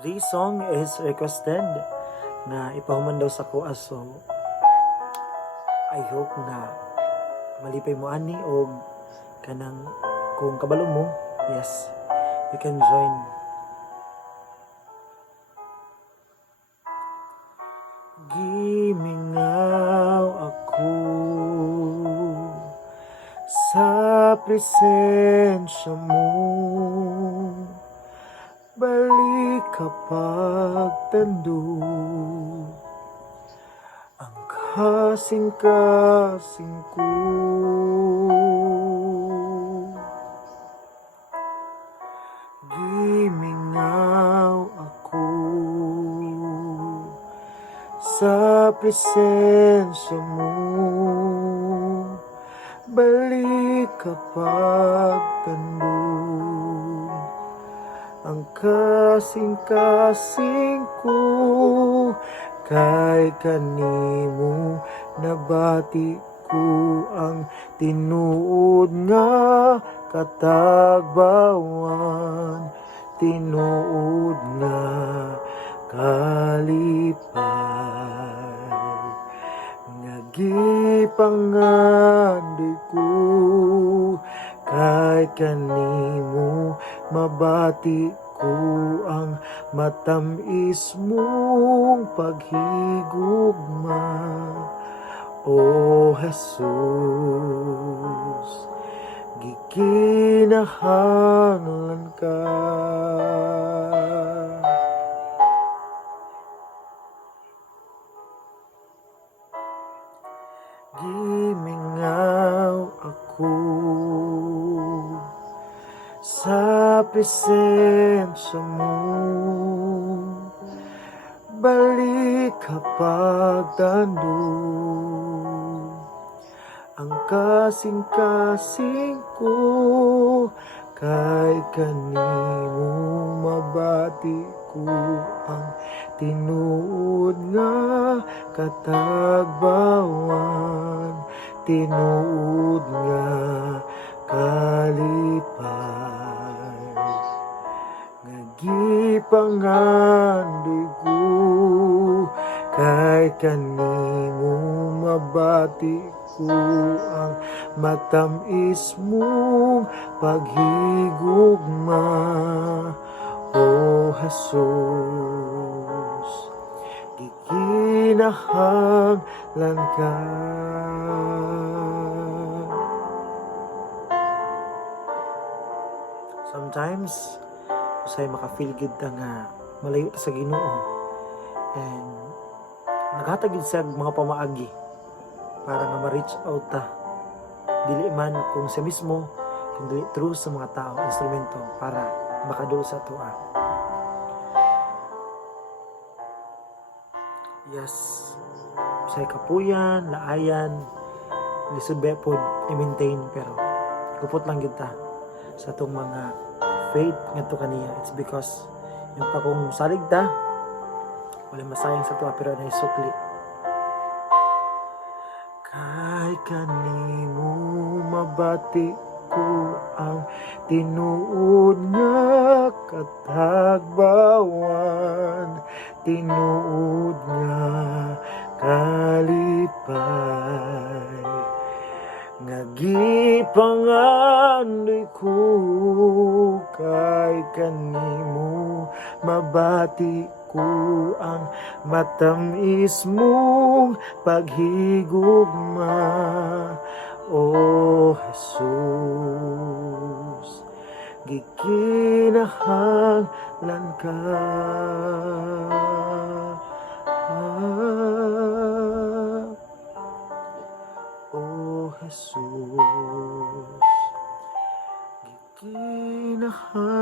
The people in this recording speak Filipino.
This song is requested na ipahuman daw sa kuha, so I hope nga malipay mo ani o kanang kung kabalo mo, yes, you can join. Gimingaw ako sa presensya mo, balik kapag tando ang kasing-kasing ko. Gimingaw ako sa presensya mo, balik kapag tandog ang kasing-kasing ko. Kay kanimo nabati ko ang tinuod nga katagbawan, tinuod nga kalipay, nga gipangandoy ko. Kay kanimo mabati ko ang matamis mong paghigugma, O Jesus, gikinahanglan ka. Gimingaw ako sa presensya mo, balik kapag tandog ang kasing-kasing ko. Kay kanimo mabati ko ang tinuod nga katagbawan, tinuod nga kalipay, nga gipangandoy ko. Kay kanimo mabati ko ang matamis mong paghigugma, O Jesus, gikinahanglan ka. Sometimes usay makafeel gid ta nga malayo ta sa Ginoo, and naghatag sa mga pamaagi para nga ma-reach out ta, dili man kung sa mismo, kung dili through sa mga tao, instrumento para makadul sa tuwa. Yes, say kapuyan, laayan, lisod ba po i-maintain, pero gupot lang gid ta sa itong mga faith ngadto kaniya. It's because yung pa kung salig ta, wala masayang sa tuwa, pero na sukli. Kay kanimo mabati ko ang tinuod nga katagbawan, tinuod nga kalipay, nga gipangandoy ko. Kay kanimo mabati ko ang matamis mong paghigugma, O Jesus, gikinahanglan ka. O Jesus, gikinahanglan